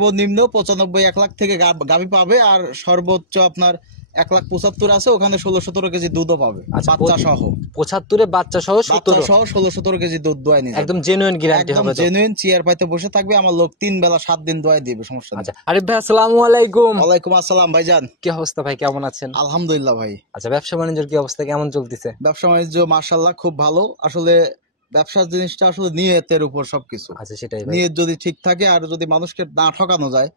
সর্বনিম্ন 95 1 লাখ থেকে গাভী পাবে, আর সর্বোচ্চ আপনার 1,75,000 আছে, ওখানে 16-17 কেজি দুধও পাবে বাচ্চা সহ। 75 বাচ্চা সহ 16-17 কেজি দুধ দোয়াই নিয়ে একদম জেনুইন গ্যারান্টি হবে, জেনুইন চেয়ার পাইতে বসে থাকবে আমার লোক, 3 বেলা 7 দিন দোয়াই দিবে, সমস্যা নেই। আচ্ছা আরিফ ভাই আসসালামু আলাইকুম। ওয়ালাইকুম আসসালাম ভাইজান, কি অবস্থা ভাই, কেমন আছেন? আলহামদুলিল্লাহ ভাই। আচ্ছা ব্যবসা বাণিজ্যের কি অবস্থা, কেমন চলতেছে? ব্যবসা বাণিজ্য মাশাআল্লাহ খুব ভালো। আসলে ব্যবসার জিনিসটা আসলে নিয়তের উপর সবকিছু। আচ্ছা সেটাই ভাই, নিয়ত যদি ঠিক থাকে আর যদি মানুষকে না ঠকানো যায়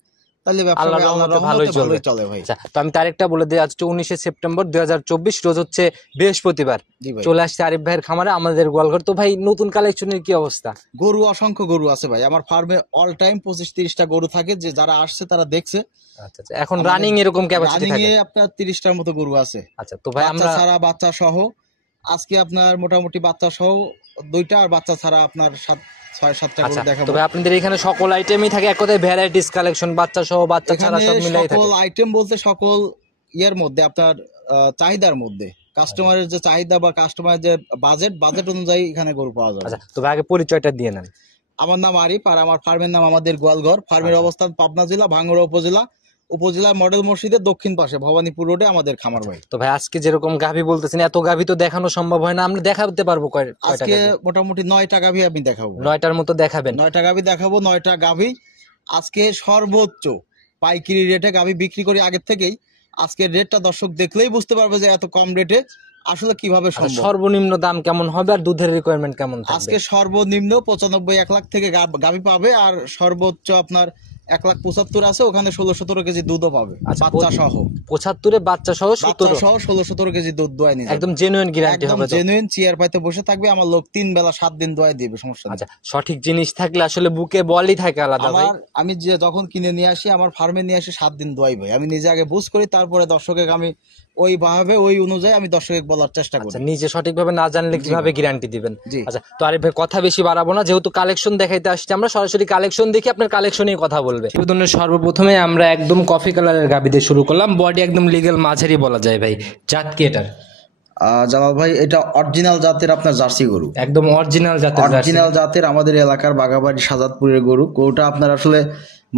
তাহলে ব্যবসা আল্লাহর রহমতে ভালোই চলে ভাই। আচ্ছা তো আমি তারিখটা বলে দিই, আজ 19 সেপ্টেম্বর 2024, রোজ হচ্ছে বৃহস্পতিবার। চলে আসছে আরিফ ভাইয়ের খামারে আমাদের গোয়ালঘর। তো ভাই নতুন কালেকশনের কি অবস্থা? গরু অসংখ্য গরু আছে ভাই আমার ফার্মে, অল টাইম 25-30টা গরু থাকে, যে যারা আসছে তারা দেখছে। আচ্ছা আচ্ছা, এখন রানিং এরকম ক্যাপাসিটি থাকে? রানিং এ আপনার 30টার মতো গরু আছে। আচ্ছা তো ভাই আমরা সারা বাচ্চা সহ আজকে আপনার মোটামুটি বাচ্চা সহ 2টা, আর বাচ্চা ছাড়া আপনার 6-7টা গরু দেখাবো। তবে আপনাদের এখানে সকল আইটেমই থাকে, এক কথায় ভ্যারাইটিস কালেকশন, বাচ্চা সহ বাচ্চা ছাড়া সব মিলাই থাকে। সকল আইটেম বলতে সকল ইয়ার মধ্যে আপনার চাহিদার মধ্যে, কাস্টমারের যে চাহিদা বা কাস্টমারের যে বাজেট অনুযায়ী এখানে গরু পাওয়া যায়। আচ্ছা তবে আগে পরিচয়টা দিয়ে নেন। আমার নাম আরিফ, আর আমার ফার্মের নাম আমাদের গোয়ালঘর। ফার্মের অবস্থান পাবনা জেলা ভাঙ্গুড়া উপজেলার মডেল মসজিদের দক্ষিণ পাশে ভবানীপুর রোডে আমাদের খামার ভাই। তো ভাই আজকে যেরকম গাভী বলতেছেন, এত গাভী তো দেখানো সম্ভব হয় না, আমরা দেখাতে পারবো আজকে মোটামুটি 9টা গাভী আমি দেখাবো। 9টার মতো দেখাবেন? 9টা গাভী দেখাবো। 9টা গাভী আজকে সর্বোচ্চ পাইকারি রেটে গাভী বিক্রি করি আগের থেকেই। আজকের রেটটা দর্শক দেখলেই বুঝতে পারবে যে এত কম রেটে আসলে কিভাবে সম্ভব। সর্বনিম্ন দাম কেমন হবে আর দুধের রিকোয়ারমেন্ট কেমন থাকবে? আজকে সর্বনিম্ন 95 1 লাখ থেকে গাভী পাবে, আর সর্বোচ্চ আপনার 1,75,000 আছে, ওখানে 16-17 কেজি দুধও পাবে বাচ্চা সহ। 75 বাচ্চা সহ 16-17 কেজি দুধ দোয়াই নিয়ে একদম জেনুইন গ্যারান্টি হবে, জেনুইন চেয়ার পাইতে বসে থাকবে আমার লোক, 3 বেলা 7 দিন দোয়াই দিবে, সমস্যা নেই। আচ্ছা সঠিক জিনিস থাকলে আসলে বুকে বলই থাকে আলাদা ভাই। আমি যে যখন কিনে নিয়ে আসি আমার ফার্মে নিয়ে আসি 7 দিন দোয়াই ভাই, আমি নিজে আগে বুঝ করি, তারপরে দর্শকের আমি ওইভাবে ওই অনুযায়ী আমি দর্শকের বলার চেষ্টা করি। নিজে সঠিকভাবে না জানলে কিভাবে গ্যারান্টি দিবেন? আচ্ছা তো আরিফ ভাই কথা বেশি বাড়াবো না, যেহেতু কালেকশন দেখাইতে আসছি আমরা, সরাসরি কালেকশন দেখি, আপনার কালেকশনই কথা বলবে। সর্বপ্রথমে আমরা একদম কফি কালারের গাভী দিয়ে শুরু করলাম, বডি একদম লিগ্যাল মাঝারি বলা যায় ভাই। জাত কি এটার? জালাল ভাই এটা অরিজিনাল জাতের আপনার জার্সি গরু, একদম অরিজিনাল জাতের আমাদের এলাকার বাগাবাড়ি সাজাদপুরের গরু। গরুটা আপনার আসলে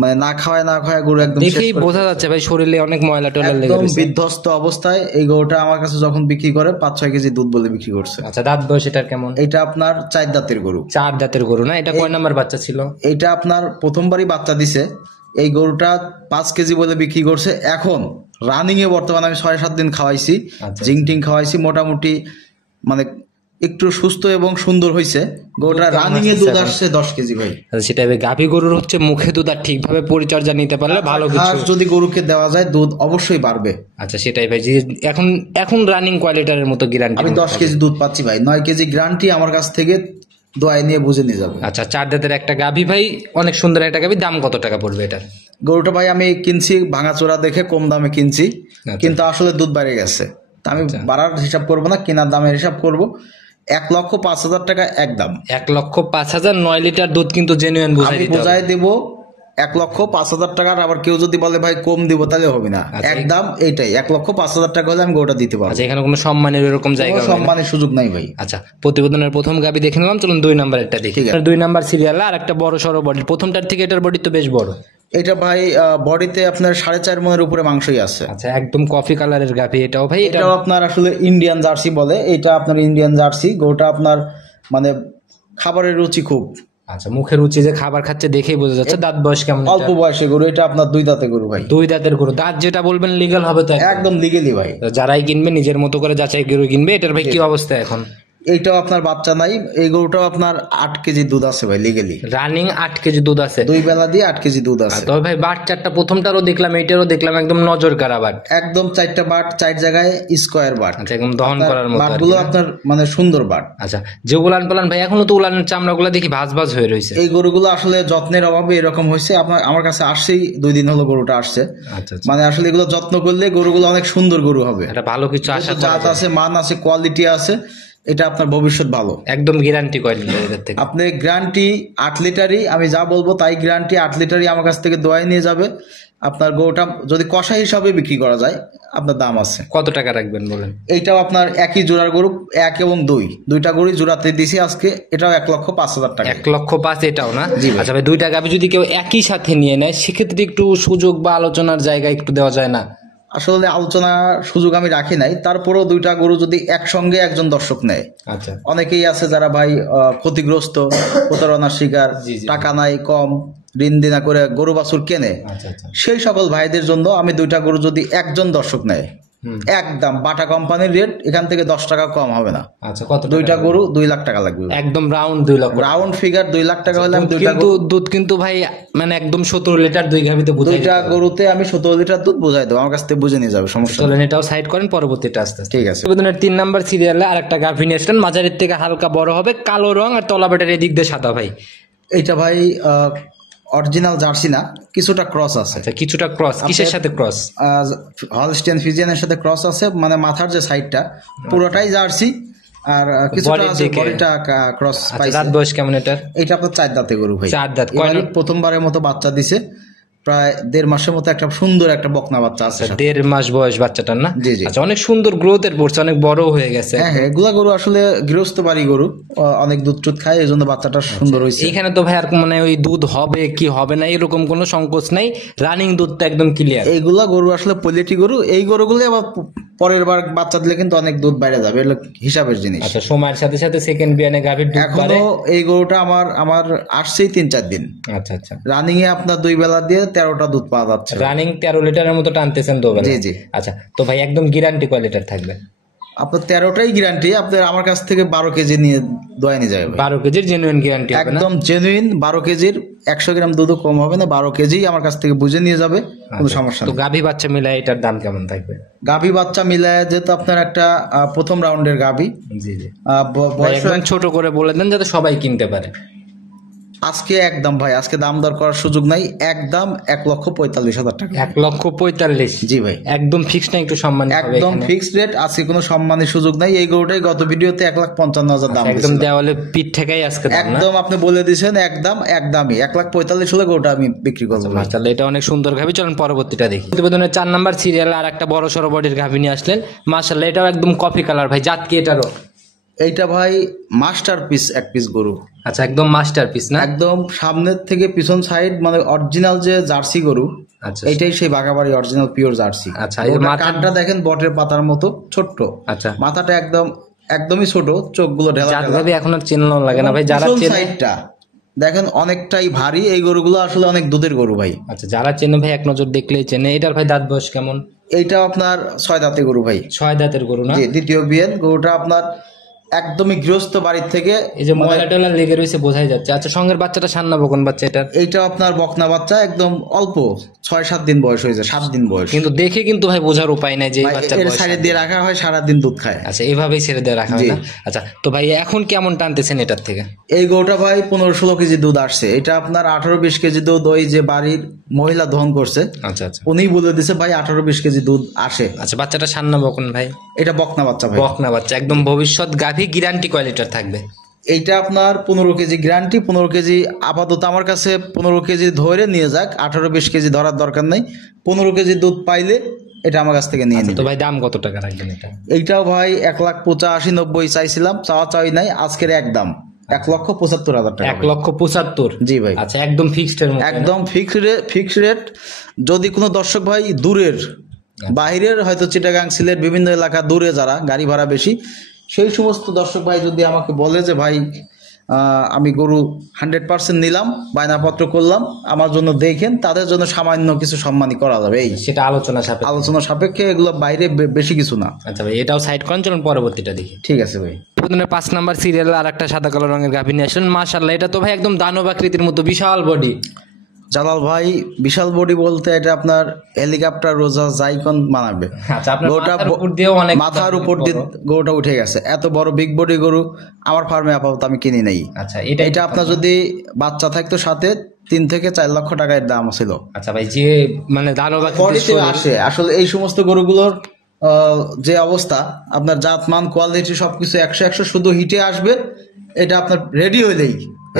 মানে না খাওয়ায় গরু একদম দেখেই বোঝা যাচ্ছে ভাই, শরীরে অনেক ময়লা টয়লা লেগে একদম বিধ্বস্ত অবস্থায়। এই গরুটা আমার কাছে যখন বিক্রি করে 5-6 কেজি দুধ বলে বিক্রি করছে। আচ্ছা দাঁত বয়স এটার কেমন? এটা আপনার 4 দাঁতের গরু। 4 দাঁতের গরু না? এটা কয় নাম্বার বাচ্চা ছিল? এটা আপনার প্রথমবারই বাচ্চা দিছে। এই গরুটা 5 কেজি বলে বিক্রি করছে। এখন রানিং এ বর্তমানে আমি 6-7 দিন খাওয়াইছি, জিংটিং খাওয়াইছি, মোটামুটি মানে একটু সুস্থ এবং সুন্দর হয়েছে। গরুটা রানিং এ দুধ আসছে 10 কেজি ভাই। সেটা গাভী গরুর হচ্ছে মুখে দুধ, আর ঠিকভাবে পরিচর্যা নিতে পারলে ভালো কিছু যদি গরুকে দেওয়া যায় দুধ অবশ্যই বাড়বে। আচ্ছা সেটাই ভাই, এখন রানিং কোয়ালিটির মতো গ্যারান্টি আমি 10 কেজি দুধ পাচ্ছি ভাই, 9 কেজি গ্যারান্টি আমার কাছ থেকে দোয়াই নিয়ে বুঝে নিয়ে যাবে। আচ্ছা 4 দাঁতের একটা গাভী ভাই, অনেক সুন্দর একটা গাভী। দাম কত টাকা পড়বে এটার? গরুটা ভাই আমি কিনছি ভাঙাচোরা দেখে, কম দামে কিনছি, কিন্তু আসলে দুধ বেড়ে গেছে। তা আমি বাড়ার হিসাব করবো না, কেনার দামের হিসাব করবো। 1,05,000 টাকা একদম। 1,05,000 9 লিটার দুধ কিন্তু জেনুইন বুঝাই দেবো 1,05,000 টাকার। আবার কেউ যদি বলে ভাই কম দিব তাহলে হবে না, একদম এইটাই 1,05,000 টাকা হলে আমি গরুটা দিতে পারবো। এখানে কোনো সম্মানের এরকম জায়গা, সম্মানের সুযোগ নাই ভাই। আচ্ছা প্রতিবেদনের প্রথম গাভী দেখে নিলাম, চলুন 2 নাম্বার একটা দেখি। 2 নাম্বার সিরিয়াল আর একটা বড় সড়ো বডি, প্রথমটার থেকে এটার বডি তো বেশ বড়। এটা ভাই বডিতে আপনার 4.5 মনের উপরে মাংসই আছে। আচ্ছা একদম কফি কালারের গাভী এটাও ভাই? এটাও আপনার আসলে ইন্ডিয়ান জার্সি বলে, এটা আপনার ইন্ডিয়ান জার্সি। গরুটা আপনার মানে খাবারের রুচি খুব। আচ্ছা মুখের রুচি, যে খাবার খাচ্ছে দেখেই বোঝা যাচ্ছে। দাঁত বয়স কেমন? অল্প বয়সে গরু, এটা আপনার 2 দাঁতের গরু ভাই। 2 দাঁতের গরু, দাঁত যেটা বলবেন লিগ্যাল হবে তো? একদম লিগ্যালি ভাই। যারাই কিনবে নিজের মতো করে যাচাই করে কিনবে। এটার ভাই কি অবস্থা এখন? এইটাও আপনার বাচ্চা নাই। এই গরুটাও আপনার 8 কেজি দুধ আছে ভাই, লিগ্যালি রানিং 8 কেজি দুধ আছে, 2 বেলা দিয়ে 8 কেজি দুধ আছে। তবে ভাই বাটচারটা প্রথমটারও দেখলাম, এইটারও দেখলাম, একদম নজর কাড়া বাট, একদম 4টা বাট 4 জায়গায় স্কয়ার বাট। আচ্ছা একদম দহন করার মতো বাটগুলো আপনার মানে সুন্দর বাট। আচ্ছা যে উলান পালান ভাই, এখনো তো উলানের চামড়াগুলো দেখি ভাঁজ ভাঁজ হয়ে রয়েছে। এই গরুগুলো আসলে যত্নের অভাবে এরকম হয়েছে। আপনার আমার কাছে আসছেই 2 দিন হলো গরুটা আসছে। আচ্ছা মানে আসলে এগুলো যত্ন করলে গরুগুলো অনেক সুন্দর গরু হবে। এটা ভালো কিছু আশা জাত আছে, মান আছে, কোয়ালিটি আছে। এটা আপনার ভবিষ্যৎ ভালো। একদম গ্যারান্টি কয় লিটার এদের থেকে? আপনি গ্যারান্টি 8 লিটারই, আমি যা বলবো তাই গ্যারান্টি 8 লিটারই আমার কাছ থেকে দোয়াই নিয়ে যাবে। আপনার গরুটা যদি কষা হিসাবে বিক্রি করা যায় আপনার দাম আছে। কত টাকা রাখবেন বলেন? এইটাও আপনার একই জোড়ার গরু, 1 এবং 2 দুইটা গরু জোড়াতে দিছি আজকে, এটাও 1,05,000 টাকা। 1,05,000 এটাও না? জি ভাই। আচ্ছা ভাই, দুইটা গাভী যদি কেউ একই সাথে নিয়ে নেয় সেক্ষেত্রে একটু সুযোগ বা আলোচনার জায়গা একটু দেওয়া যায় না? আসলে আলোচনা সুযোগ আমি রাখি নাই, তারপরেও দুইটা গরু যদি একসঙ্গে একজন দর্শক নেয়, আচ্ছা, অনেকেই আছে যারা ভাই ক্ষতিগ্রস্ত, প্রতারণার শিকার, জি, জি। টাকা নাই, কম ঋণ দিনা করে গরু বাছুর কেনে, আচ্ছা, আচ্ছা। সেই সকল ভাইদের জন্য আমি দুইটা গরু যদি একজন দর্শক নেয়, একদম বাটা কোম্পানির রেট, এখান থেকে 10 টাকা কম হবে না। আচ্ছা, কত? দুইটা গরু 2 লাখ টাকা লাগবে, একদম রাউন্ড 2 লক্ষ। রাউন্ড ফিগার 2 লাখ টাকা হলে আমি দুইটা কিন্তু দুধ কিন্তু ভাই মানে একদম 17 লিটার দুই গাভীতে বুঝাই দুইটা গরুতে আমি 17 লিটার দুধ বোঝাই দেবো, আমার কাছ থেকে বুঝে নিয়ে যাবে, সমস্যা নেই। চলেন এটাও সাইড করেন, পরবর্তীটা আস্তে আস্তে। ঠিক আছে। প্রতিবেদনের 3 নাম্বার সিরিয়ালে আরেকটা গাভী নিয়ে আসলেন, মাঝারির থেকে হালকা বড় হবে, কালো রং আর তলাবাটের এদিক দিয়ে সাদা ভাই। এইটা ভাই অরিজিনাল জার্সি না, কিছুটা ক্রস আছে। আচ্ছা, কিছুটা ক্রস, কিসের সাথে ক্রস? হলস্টেইন ফ্রিজিয়ানের সাথে ক্রস আছে, মানে মাথার যে সাইডটা পুরোটাই জার্সি, আর কিছুটা বডির আছে দিকে। বডিটা ক্রস আচ্ছা, পাইছে। দাঁত বয়স কেমন এটার? এটা আপনার 4 দাঁতে গরু ভাই। 4 দাঁত। এবারে প্রথমবারের মতো বাচ্চা দিছে, প্রায় 1.5 মাসের মতো একটা সুন্দর একটা বকনা বাচ্চা আছে। 1.5 মাস বয়স বাচ্চাটার না? জি, জি। আচ্ছা, অনেক সুন্দর গ্রোথের পড়ছে, অনেক বড় হয়ে গেছে। হ্যাঁ হ্যাঁ, এগুলা গরু আসলে গৃহস্থ বাড়ি গরু, অনেক দুধ টুধ খায়, এই জন্য বাচ্চাটা সুন্দর হয়েছে। এইখানে তো ভাই আর মানে ওই দুধ হবে কি হবে না এরকম কোনো সংকোচ নাই, রানিং দুধটা একদম ক্লিয়ার। এইগুলা গরু আসলে পোলেট্রি গরু, এই গরুগুলো আবার পরের বার বাচ্চা দিলে কিন্তু অনেক দুধ বাইরে যাবে, এগুলো হিসাবের জিনিস। আচ্ছা, সময়ের সাথে সাথে সেকেন্ড বিয়ানে গাভীর দুধ বাড়ে। এখনো এই গরুটা আমার আসছেই 3-4 দিন, আচ্ছা, আচ্ছা। রানিং এ আপনার 2 বেলা দিয়ে 13টা দুধ পাওয়া যাচ্ছে। রানিং 13 লিটারের মতো টানতেছেন তো? জি, জি। আচ্ছা, তো ভাই একদম গ্যারান্টি কয় লিটার থাকবে? আপনার 13টাই গ্যারান্টি, আপনার আমার কাছ থেকে 12 কেজি নিয়ে দোয়া নিয়ে যাবে। 12 কেজির জেনুইন গ্যারান্টি হবে না? একদম জেনুইন 12 কেজির, 100 গ্রাম দুধও কম হবে না, 12 কেজি আমার কাছ থেকে বুঝে নিয়ে যাবে, কোনো সমস্যা তো নেই। গাভী বাচ্চা মিলাই এটার দাম কেমন থাকবে? গাভী বাচ্চা মিলায় যেহেতু আপনার একটা প্রথম রাউন্ডের গাভী, জি, জি। ভাই বয়স একদম ছোট করে বলে দেন যাতে সবাই কিনতে পারে। আজকে একদম ভাই, আজকে দাম দর করার সুযোগ নাই, একদম 1,45,000 টাকা। 1,45,000? জি ভাই, একদম ফিক্স না, একটু সম্মান একদম ফিক্সড রেট, আজকে কোনো সম্মানের সুযোগ নাই। এই গরুটাই গত ভিডিওতে 1,55,000 দাম একদম দিয়েছিলাম। দেওয়ালে পিঠ ঠেকাই আজকে দাম না? একদম আপনি বলে দিয়েছেন, একদমই 1,45,000 হলে গরুটা আমি বিক্রি করবো ভাই। মাশাআল্লাহ, এটা অনেক সুন্দর গাভী। চলেন পরবর্তীটা দেখি। প্রতিবেদনের 4 নাম্বার সিরিয়ালে আর একটা বড় সড়ো বডির গাভী নিয়ে আসলেন, মাশাআল্লাহ এটাও একদম কফি কালার ভাই। জাত কি এটারও? এইটা ভাই মাস্টারপিস, এক পিস গরু, আচ্ছা, একদম মাস্টারপিস না? একদম সামনের থেকে পিছন সাইড মানে অরিজিনাল যে জার্সি গরু, আচ্ছা, এইটাই সেই বাগাবাড়ি অরিজিনাল পিওর জার্সি। আচ্ছা, এই যে গরুটার মাথা- কানটা দেখেন বটের পাতার মতো ছোট্ট, আচ্ছা, মাথাটা একদমই ছোট, চোখগুলো ঢেলা জাত ঢেলা। গাভী এখন আর চেনানো লাগে না ভাই, যারা পিছন চেনে। সাইডটা দেখেন অনেকটাই ভারী, এই গরুগুলো আসলে অনেক দুধের গরু ভাই। আচ্ছা, যারা চেনে ভাই এক নজর দেখলেই চেনে। এটার ভাই দাঁত বয়স কেমন? এইটা আপনার 6 দাঁতে গরু ভাই। 6 দাঁতের গরু না? জি, দ্বিতীয় বিয়ের গরুটা আপনার একদমই গৃহস্থ বাড়ির থেকে। এই যে ময়লা টয়লা লেগে রয়েছে বোঝাই যাচ্ছে। আচ্ছা, সঙ্গের বাচ্চাটা সান্না বকন বাচ্চা এটা? এইটা আপনার বকনা বাচ্চা, একদম অল্প 6-7 দিন বয়স হয়েছে, 7 দিন বয়স। কিন্তু দেখে কিন্তু ভাই বোঝার উপায় নাই যে এই ভাই, বাচ্চার এর বয়স। সাইডে দিয়ে রাখা হয়, সারাদিন দুধ খায়। আচ্ছা, এইভাবেই ছেড়ে দিয়ে রাখা হয় জি। না? আচ্ছা, তো ভাই এখন কেমন টানতেছেন এটার থেকে? এই গরুটা ভাই 15-16 কেজি দুধ আসছে। এটা আপনার 18-20 কেজি দুধ ওই যে বাড়ির মহিলা দহন করছে, আচ্ছা, আচ্ছা। উনি বলে দিছে ভাই 18-20 কেজি দুধ আসে। আচ্ছা, বাচ্চাটা সান্না বকন ভাই? এটা বকনা বাচ্চা ভাই। বকনা বাচ্চা, একদম ভবিষ্যৎ গাভী। গ্যারান্টি কয় লিটার থাকবে? এইটা আপনার 15 কেজি গ্যারান্টি, 15 কেজি আপাতত আমার কাছে 15 কেজি ধরে নিয়ে যাক, 18-20 কেজি ধরার দরকার নেই। 15 কেজি দুধ পাইলে এটা আমার কাছ থেকে নিয়ে তো নিবে। ভাই দাম কত টাকা রাখবেন এটা? এইটাও ভাই 1,85,90 চাইছিলাম, চাওয়া চাই নাই, আজকের একদম 1,75,000 টাকা। 1,75,000? জি ভাই, আচ্ছা, একদম ফিক্সড এর মধ্যে না? একদম ফিক্সড রেট। যদি কোনো দর্শক ভাই দূরের, বাইরের হয়তো চিটাগাং, সিলেট বিভিন্ন এলাকা দূরে যারা গাড়ি ভাড়া বেশি, সেই সমস্ত দর্শক ভাই যদি আমাকে বলে যে ভাই আমি গরু 100% নিলাম, বায়নাপত্র করলাম, আমার জন্য দেখেন, তাদের জন্য সামান্য কিছু সম্মানী করা যাবে। এই সেটা আলোচনা সাপেক্ষে? আলোচনা সাপেক্ষে, এগুলো বাইরে বেশি কিছু না। আচ্ছা ভাই, এটাও সাইড করেন, চলুন পরবর্তীটা দেখি। ঠিক আছে ভাই। প্রতিদিনের 5 নাম্বার সিরিয়াল আর একটা সাদা কালো রঙের গাভী নিয়ে আসলেন, মাশাআল্লাহ এটা তো ভাই একদম দানব আকৃতির মতো, বিশাল বডি। জালাল ভাই, বিশাল বডি বলতে এটা আপনার হেলিকপ্টার রোজা জাইকন মানাবে। আচ্ছা, আপনার গরুটা মাথার উপর দিয়েও অনেক মাথার উপর দিয়ে গরুটা উঠে গেছে, এত বড় বিগ বডি গরু আমার ফার্মে আপাতত আমি কিনি নাই। আচ্ছা, এটা আপনার যদি বাচ্চা থাকতো সাথে 3 থেকে 4 লক্ষ টাকার দাম ছিল। আচ্ছা ভাই, যে মানে দানব আকৃতির বডিতে শরীর। আসে আসলে এই সমস্ত গরুগুলোর যে অবস্থা, আপনার জাতমান কোয়ালিটি সবকিছু 100 শুধু হিটে আসবে, এটা আপনার রেডি হইলেই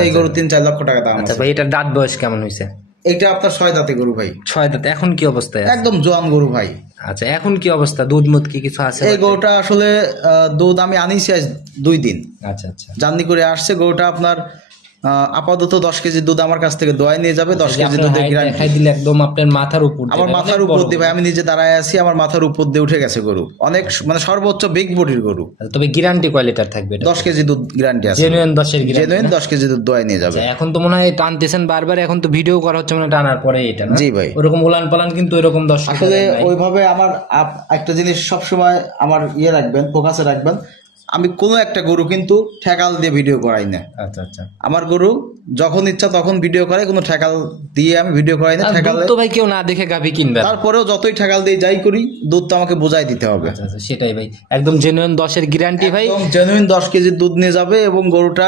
এই গরু 3-4 লক্ষ টাকা দাম আচ্ছা আছে। ভাই এটার দাঁত বয়স কেমন হয়েছে? এটা আপনার 6 দাঁতে গরু ভাই, 6 দাঁত। এখন কি অবস্থায় আছে? একদম জোয়ান গরু ভাই। আচ্ছা এখন কি অবস্থা, দুধ মুধ কি কিছু আছে? এই গরুটা আসলে দুধ আমি আনিছি আজ 2 দিন, আচ্ছা আচ্ছা। জার্নি করে আসছে। গরুটা আপনার আপাতত 10 কেজি দুধ আমার কাছ থেকে দোয়াই নিয়ে যাবে। 10 কেজি দুধের গ্যারান্টি। দেখাই দিলে একদম আপনার মাথার উপর দিয়ে, আমার মাথার অনেক উপর বড়। দিয়ে ভাই, আমি নিজে দাঁড়ায় আছি, আমার মাথার উপর দিয়ে উঠে গেছে গরু। অনেক মানে সর্বোচ্চ বিগ বডির গরু। আচ্ছা, তবে গ্যারান্টি কোয়ালিটির থাকবে এটা? 10 কেজি দুধ গ্যারান্টি আছে, জেনুইন 10-এর গ্যারান্টি। জেনুইন 10 কেজি দুধ দোয়াই নিয়ে যাবে। এখন তো মনে হয় টানতেছেন বারবার, এখন তো ভিডিও করা হচ্ছে মানে টানার পরে এটা না? জি ভাই। ওরকম উলান পালান কিন্তু এরকম 10 আসলে ওইভাবে আমার একটা জিনিস সবসময় আমার রাখবেন, ফোকাসে রাখবেন, আমি কোনো একটা গরু কিন্তু ঠেকাল দিয়ে ভিডিও করাই না। আচ্ছা আচ্ছা। আমার গরু যখন ইচ্ছা তখন ভিডিও করে, কোনো ঠেকাল দিয়ে আমি ভিডিও করাই না। ঠেকাল তো ভাই কেউ না দেখে গাভী কিনবে, তারপরেও যতই ঠেকাল দিয়ে যাই করি, দুধ তো আমাকে বোঝাই দিতে হবে। আচ্ছা আচ্ছা, সেটাই ভাই, একদম জেনুইন 10-এর গ্যারান্টি ভাই। জেনুইন 10 কেজি দুধ নিয়ে যাবে এবং গরুটা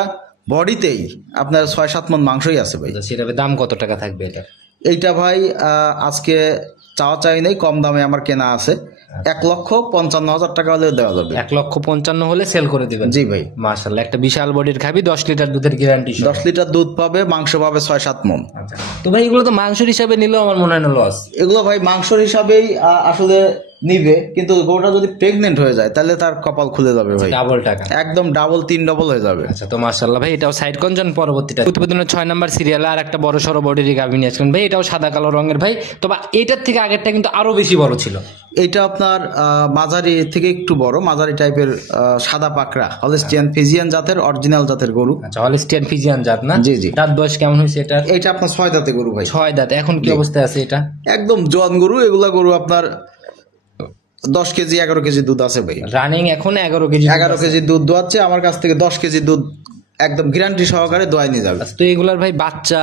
বডিতেই আপনার 6-7 মণ মাংসই আছে ভাই। সেটা দাম কত টাকা থাকবে এটা? এইটা ভাই আজকে চাওয়া চাই নেই, কম দামে আমার কেনা আছে। 1,55,000 টাকা হলে দেওয়া যাবে। 1,55,000 হলে সেল করে দিবেন? জি ভাই। মাশাআল্লাহ, একটা বিশাল বডির খাবি, 10 লিটার দুধের গ্যারান্টি। 10 লিটার দুধ পাবে, মাংস পাবে 6-7 মণ। আচ্ছা, তো ভাই এগুলো তো মাংসের হিসাবে নিলেও আমার মনে হয় না লস। এগুলো ভাই মাংসর হিসাবেই আসলে নিবে, কিন্তু গরুটা যদি প্রেগনেন্ট হয়ে যায় তাহলে তার কপাল খুলে যাবে ভাই, ডাবল টাকা, একদম ডাবল 3 ডবল হয়ে যাবে। আচ্ছা, তো মাশাআল্লাহ ভাই, এটাও সাইড কনজন। পরবর্তীটা প্রতিবেদনের 6 নাম্বার সিরিয়ালে আর একটা বড় সড়ো বডির গাভী নিয়ে আসলেন ভাই, এটাও সাদা কালো রঙের ভাই। তবে এটার থেকে আগেরটা কিন্তু আরো বেশি বড় ছিল। এটা আপনার মাঝারি থেকে একটু বড়, মাঝারি টাইপের সাদা পাকড়া হলস্টিয়ান ফিজিয়ান জাতের, অরিজিনাল জাতের গরু। আচ্ছা, হলস্টিয়ান ফিজিয়ান জাত না? জি জি। দাঁত বয়স কেমন হয়েছে এটা? এটা আপনার 6 দাঁতে গরু ভাই। 6 দাঁত। এখন কি অবস্থায় আছে এটা? একদম জোয়ান গরু। এগুলা গরু আপনার 10 কেজি 11 কেজি দুধ আছে ভাই। রানিং এখন 11 কেজি। 11 কেজি দুধ দোয়াচ্ছে আমার কাছ থেকে। 10 কেজি দুধ একদম গ্যারান্টি সহকারে দোয়াই নিয়ে যাবে। তো এগুলার ভাই বাচ্চা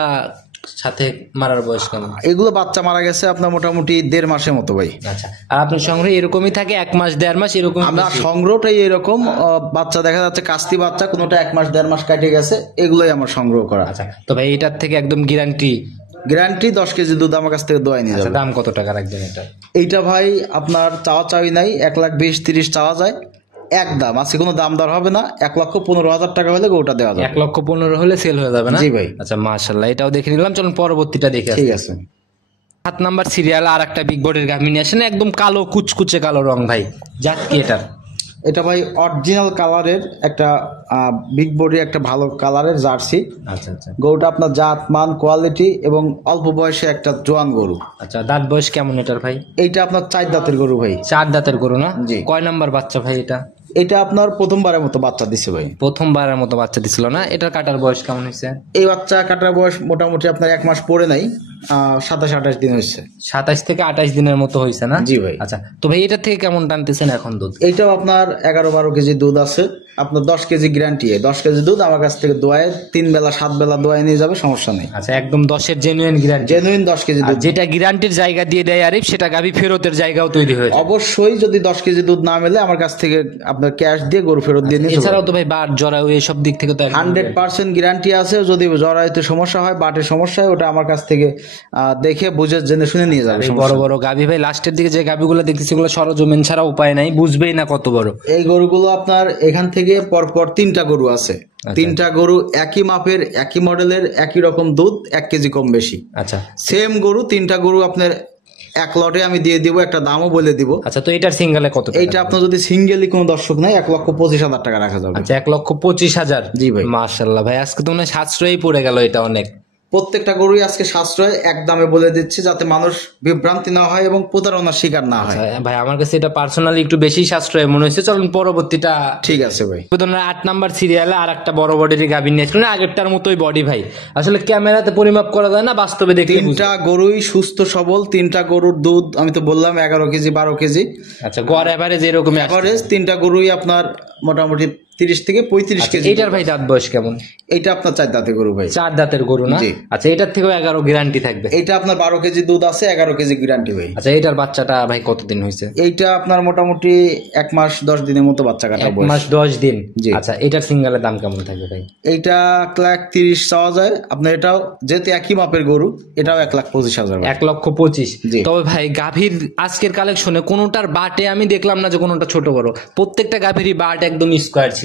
সাথে মারার বয়স কেমন? এগুলো বাচ্চা মারা গেছে আপনার মোটামুটি 1.5 মাসের মতো ভাই। আচ্ছা, আর আপনার সংগ্রহ এরকমই থাকে 1 মাস 1.5 মাস এরকম? আমরা সংগ্রহটাই এরকম, বাচ্চা দেখা যাচ্ছে কাস্তি বাচ্চা, কোনোটা 1 মাস 1.5 মাস কাটে গেছে, এগুলোই আমার সংগ্রহ করা। আচ্ছা, তো ভাই এটার থেকে একদম গ্যারান্টি 10 কেজি দুধ আমার কাছ থেকে দোয়াই নিয়ে যাবে। দাম কত টাকা রাখবেন এটা? এইটা ভাই আপনার চাওয়া চাই নাই, 1,20,30 চাওয়া যায়, একদম আজকে কোনো দাম দর হবে না। 1,15,000 টাকা হলে ওটা দেওয়া যাবে। 1,15,000 হলে সেল হয়ে যাবে না? জি ভাই। আচ্ছা, মাশাআল্লাহ, এটাও দেখে নিলাম। চলুন পরবর্তীটা দেখে আসি। ঠিক আছে। 7 নাম্বার সিরিয়াল আর একটা বিগ বডির গাভী নিয়ে আসেন, একদম কালো কুচকুচে কালো রং ভাই। জাত কি এটার? এটা ভাই অরিজিনাল কালারের একটা বিগ বডি, একটা ভালো কালারের জার্সি। আচ্ছা আচ্ছা। গরুটা আপনার জাত মান কোয়ালিটি এবং অল্প বয়সে একটা জোয়ান গরু। আচ্ছা, দাঁত বয়স কেমন এটার ভাই? এইটা আপনার 4 দাঁতের গরু ভাই। 4 দাঁতের গরু না? জি। কয় নাম্বার বাচ্চা ভাই এটা? এটা আপনার প্রথমবারের মতো বাচ্চা দিছে ভাই। প্রথমবারের মতো বাচ্চা দিছিল না? এটার কাটার বয়স কেমন হয়েছে? এই বাচ্চা কাটার বয়স মোটামুটি আপনার 1 মাস পরে নাই, 27-28 দিন হয়েছে। 27 থেকে 28 দিনের মতো হয়েছে না? জি ভাই। আচ্ছা, তো ভাই এটা থেকে কেমন টানতেছেন এখন দুধ? এইটাও আপনার 11-12 কেজি দুধ আছে। আপনার 10 কেজি গ্যারান্টি। 10 কেজি দুধ আমার কাছ থেকে দোয়ায় 3 বেলা 7 বেলা দোয়ায় নিয়ে যাবে, সমস্যা নেই। আচ্ছা, একদম 10-এর জেনুইন গ্যারান্টি। জেনুইন 10 কেজি দুধ। যেটা গ্যারান্টির জায়গা দিয়ে দেয় আরিফ, সেটা গাভী ফেরতের জায়গাও তৈরি হয়ে যায়। অবশ্যই যদি 10 কেজি দুধ না মেলে আমার কাছ থেকে আপনার ক্যাশ দিয়ে গরু ফেরত দিয়ে নিয়ে এছাড়াও তো ভাই বাট জরায়ু এইসব দিক থেকে তো 100% গ্যারান্টি আছে। যদি জরায়ুতে সমস্যা হয়, বাটের সমস্যা হয়, ওটা আমার কাছ থেকে দেখে বুঝে জেনে শুনে নিয়ে যাবে। বড় বড় গাভী ভাই, লাস্টের দিকে যে গাভীগুলো দেখতেছি ওগুলো সরজমিন ছাড়া উপায় নাই, বুঝবেই না কত বড়। এই গরুগুলো আপনার এখান থেকে পরপর 3টা গরু আছে। 3টা গরু একই মাপের, একই মডেলের, একই রকম দুধ, 1 কেজি কম বেশি। আচ্ছা, সেম গরু 3টা গরু আপনার এক লটে আমি দিয়ে দিব, একটা দামও বলে দিব। আচ্ছা, তো এটার সিঙ্গেলে কত টাকা? এইটা আপনার যদি সিঙ্গেলি কোনো দর্শক নাই, 1,25,000 টাকা রাখা যাবে। আচ্ছা, 1,25,000। জি ভাই। মাশাআল্লাহ ভাই, আজকে তো মনে হয় সাশ্রয়ই পড়ে গেল এটা অনেক। প্রত্যেকটা গরুই আজকে সাশ্রয়, এক দামে বলে দিচ্ছি, যাতে মানুষ বিভ্রান্তি না হয় এবং প্রতারণার শিকার না হয়। ভাই আমার কাছে এটা পার্সোনালি একটু বেশি সাশ্রয় মনে হয়েছে। চলুন পরবর্তীটা। ঠিক আছে ভাই। 8 নাম্বার সিরিয়ালে আর একটা বড় বডির গাভী নিয়েছিলেন, আগেরটার মতোই বডি ভাই। আসলে ক্যামেরাতে পরিমাপ করা যায় না, বাস্তবে দেখলে 3টা গরুই সুস্থ সবল। 3টা গরুর দুধ আমি তো বললাম 11 কেজি 12 কেজি। আচ্ছা, গড় এভারেজ এরকম এভারেজ 3টা গরুই আপনার মোটামুটি 30 থেকে 35 কেজি। এটার ভাই দাঁত বয়স কেমন? এটা আপনার 4 দাঁতের গরু ভাই। 4 দাঁতের গরু না? জি। আচ্ছা, এটার থেকেও 11 গ্যারান্টি থাকবে? এটা আপনার 12 কেজি দুধ আছে, 11 কেজি গ্যারান্টি ভাই। আচ্ছা, এটার বাচ্চাটা ভাই কতদিন হয়েছে? এইটা আপনার মোটামুটি 1 মাস 10 দিনের মতো বাচ্চা কাটা 1 মাস 10 দিন। জি। আচ্ছা, এটার সিঙ্গেলের দাম কেমন থাকবে ভাই? এইটা 1,30,000 চাওয়া যায় আপনার। এটাও যেহেতু একই মাপের গরু, এটাও 1,25,000। 1,25,000। জি। তবে ভাই গাভীর আজকের কালেকশনে কোনোটার বাটে আমি দেখলাম না যে কোনোটা ছোট বড়, প্রত্যেকটা গাভীরই বাট একদম স্কোয়ার ছিল।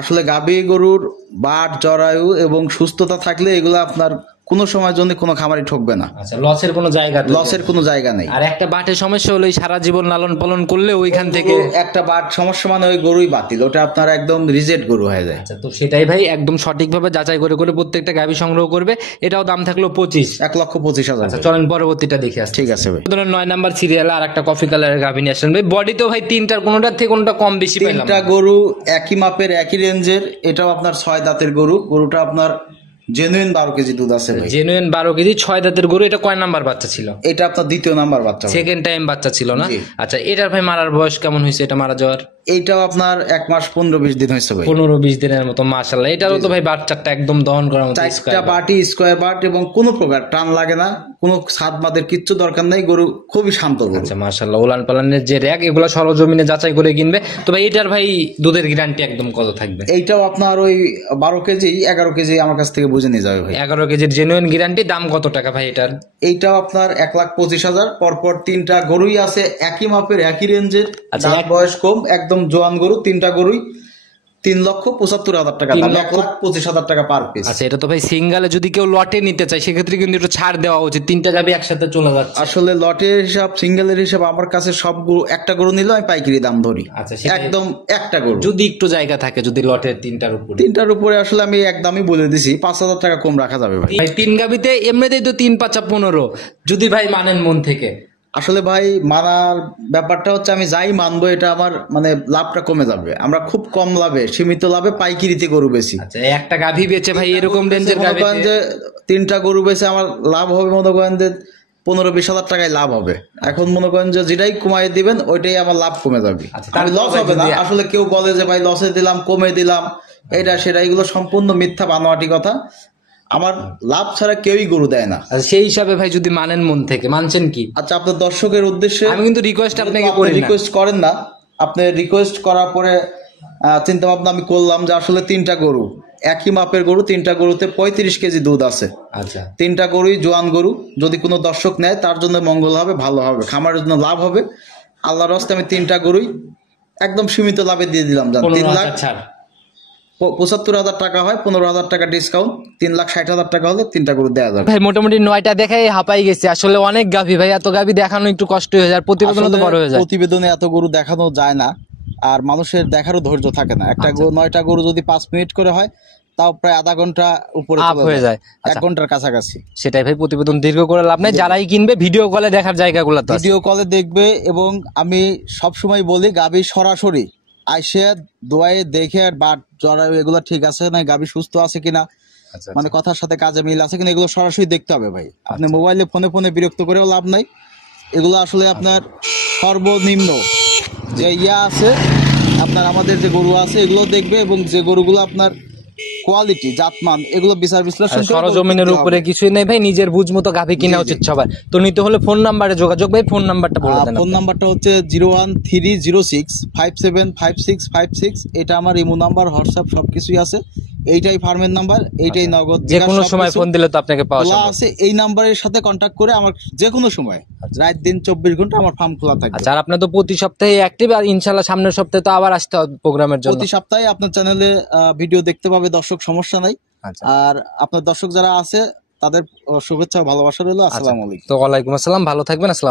আসলে গাভী গরুর বাট, জরায়ু এবং সুস্থতা থাকলে এগুলো আপনার কোনো সময়ের জন্য কোনো খামারি ঠকবে না। আচ্ছা, লসের কোনো জায়গা তো? লসের কোনো জায়গা নেই। আর একটা বাটের সমস্যা হলো এই সারা জীবন লালন পালন করলে ওইখান থেকে একটা বাট সমস্যা মানে ওই গরুই বাতিল, ওটা আপনার একদম রিজেক্ট গরু হয়ে যায়। আচ্ছা, তো সেটাই ভাই একদম সঠিকভাবে যাচাই করে করে প্রত্যেকটা গাভী সংগ্রহ করবে। এটাও দাম থাকলো 25। 1,25,000। আচ্ছা, চলেন পরবর্তীটা দেখে আসি। ঠিক আছে ভাই। 9 নাম্বার সিরিয়ালে আর একটা কফি কালারের গাভী নিয়ে আসেন ভাই। বডি তো ভাই তিনটার কোনোটার থেকে কোনোটা কম বেশি পেলাম। 3টা গরু একই মাপের একই রেঞ্জের। এটাও আপনার 6 দাঁতের গরু। গরুটা আপনার জেনুইন 12 কেজি দুধ আছে ভাই। জেনুইন 12 কেজি 6 দাঁতের গরু। এটা কয় নাম্বার বাচ্চা ছিল? এটা আপনার 2য় নাম্বার বাচ্চা ভাই। সেকেন্ড টাইম বাচ্চা ছিল না? জি। আচ্ছা, এটার ভাই মারার বয়স কেমন হয়েছে? এটা মারা যাওয়ার এইটাও আপনার 1 মাস 15-20 দিন হয়েছে ভাই। 15-20 দিনের মতো। মাশাআল্লাহ, এটারও তো ভাই বাচ্চাটা একদম দহন করার মতো 4টা বাটি স্কোয়ার বাট এবং কোনো প্রকার টান লাগে না, কোনো ছাদ মাদের কিচ্ছু দরকার নেই। গরু খুবই শান্ত গরু। আচ্ছা, মাশাআল্লাহ। উলান পালানের যে র্যাক, এগুলো সরজমিনে যাচাই করে কিনবে। তো ভাই এটার ভাই দুধের গ্যারান্টি একদম কত থাকবে? এইটাও আপনার ওই 12 কেজি 11 কেজি আমার কাছ থেকে বুঝে নিয়ে যাবে ভাই। 11 কেজির জেনুইন গ্যারান্টি। দাম কত টাকা ভাই এটার? এইটাও আপনার 1,25,000। পরপর 3টা গরুই আছে একই মাপের একই রেঞ্জের। আচ্ছা, দাঁত বয়স কম, একদম জোয়ান গরু। 3টা গরুই 3,75,000 টাকা দাম। 1,25,000 টাকা পার পিস। আচ্ছা, এটা তো ভাই সিঙ্গালে যদি কেউ লটে নিতে চায় সেক্ষেত্রে কিন্তু একটু ছাড় দেওয়া উচিত। 3টা গাভী একসাথে চলে যাচ্ছে। আসলে লটের হিসাব, সিঙ্গেলের হিসাব আমার কাছে সব গরু, একটা গরু নিলে আমি পাইকারি দাম ধরি। আচ্ছা, সেটাই। একদম একটা গরু যদি একটু জায়গা থাকে, যদি লটের 3টার উপরে, 3টার উপরে আসলে আমি একদমই বলে দিছি 5,000 টাকা কম রাখা যাবে ভাই। ভাই 3 গাভীতে এমনিতেই তো 3 5 15, যদি ভাই মানেন মন থেকে। আসলে ভাই মানার ব্যাপারটা হচ্ছে আমি যাই মানবো এটা আমার মানে লাভটা কমে যাবে। আমরা খুব কম লাভে, সীমিত লাভে পাইকারিতে গরু বেশি। আচ্ছা, একটা গাভী বেচে ভাই এরকম রেঞ্জের মনে গাভী করেন যে 3টা গরু বেচে আমার লাভ হবে মনে করেন যে 15-20,000 টাকায় লাভ হবে। এখন মনে করেন যে যেটাই কমাই দিবেন ওইটাই আমার লাভ কমে যাবে। আচ্ছা, আমি লস তারপর হবে না। যদি- আসলে কেউ বলে যে ভাই লসে দিলাম, কমে দিলাম, এটা সেটা, এগুলো সম্পূর্ণ মিথ্যা বানোয়াটি কথা। আমার লাভ ছাড়া কেউই গরু দেয় না। আচ্ছা, সেই হিসাবে ভাই যদি মানেন মন থেকে, মানছেন কি? আচ্ছা, আপনার দর্শকের উদ্দেশ্যে আমি কিন্তু রিকোয়েস্ট আপনাকে করি না। রিকোয়েস্ট করেন না, আপনি রিকোয়েস্ট করার পরে চিন্তা ভাবনা আমি করলাম যে আসলে 3টা গরু একই মাপের গরু, 3টা গরুতে 35 কেজি দুধ আছে। আচ্ছা, 3টা গরুই জোয়ান গরু। যদি কোনো দর্শক নেয় তার জন্য মঙ্গল হবে, ভালো হবে, খামারের জন্য লাভ হবে। আল্লাহর রাস্তায় আমি 3টা গরুই একদম সীমিত লাভে দিয়ে দিলাম। 15,000 ছাড়। 3,75,000 টাকা হয়, 15,000 টাকা ডিসকাউন্ট, 3,60,000 টাকা হলে 3টা গরু দেওয়া যাবে। ভাই মোটামুটি 9টা দেখাই হাঁপাই গেছে। আসলে অনেক গাভী ভাই, এত গাভী দেখানো একটু কষ্ট হয়ে যায়, প্রতিবেদন তো বড় হয়ে যায়। প্রতিবেদনে এত গরু দেখানো যায় না, আর মানুষের দেখারও ধৈর্য থাকে না। একটা 9টা গরু যদি 5 মিনিট করে হয় তাও প্রায় আধা ঘন্টা উপরে আপ হয়ে যায়। 1 ঘন্টার কাছাকাছি। সেটাই ভাই, প্রতিবেদন দীর্ঘ করে লাভ নাই। যারাই কিনবে ভিডিও কলে দেখার জায়গাগুলো তো আছে। ভিডিও কলে দেখবে। এবং আমি সব সময় বলি গাভী সরাসরি আইসে দোয়ায়ে দেখে আর বাট জরায়ু এগুলো ঠিক আছে না, গাভী সুস্থ আছে কিনা, আচ্ছা, মানে কথার সাথে কাজে মিল আছে কিনা, এগুলো সরাসরি দেখতে হবে ভাই। আপনি মোবাইলে ফোনে বিরক্ত করেও লাভ নাই। এগুলো আসলে আপনার সর্বনিম্ন যে আছে আপনার, আমাদের যে গরু আছে এগুলো দেখবে, এবং যে গরুগুলো আপনার কোয়ালিটি, জাতমান, এগুলো বিচার বিশ্লেষণ করে সরজমিনের উপরে কিছুই নেই ভাই, নিজের বুঝ মতো গাভী কিনা উচিত সবার। তো নিতে হলে ফোন নাম্বারে যোগাযোগ। ভাই ফোন নাম্বারটা বলে দেন। ফোন নাম্বারটা হচ্ছে 01306575656। এটা আমার ইমো নাম্বার, হোয়াটসঅ্যাপ সবকিছুই আছে। এইটাই ফার্মের নাম্বার, এইটাই নগদ। যে কোনো সময় ফোন দিলে তো আপনাকে পাওয়া খোলা সম্ভব আছে। এই নাম্বারের সাথে কন্ট্যাক্ট করে আমার যে কোনো সময়, রাত দিন 24 ঘন্টা আমার ফার্ম খোলা থাকবে। আচ্ছা, আর আপনার তো প্রতি সপ্তাহে অ্যাক্টিভ, আর ইনশাআল্লাহ সামনের সপ্তাহে তো আবার আসতে হবে প্রোগ্রামের জন্য। প্রতি সপ্তাহে আপনার চ্যানেলে ভিডিও দেখতে পাবে দর্শক, সমস্যা নাই। আচ্ছা, আর আপনার দর্শক যারা আছে তাদের শুভেচ্ছা ও ভালোবাসা রইলো। আসসালামু আলাইকুম। তো ওয়ালাইকুম আসসালাম, ভালো থাকবেন। আসসালাম।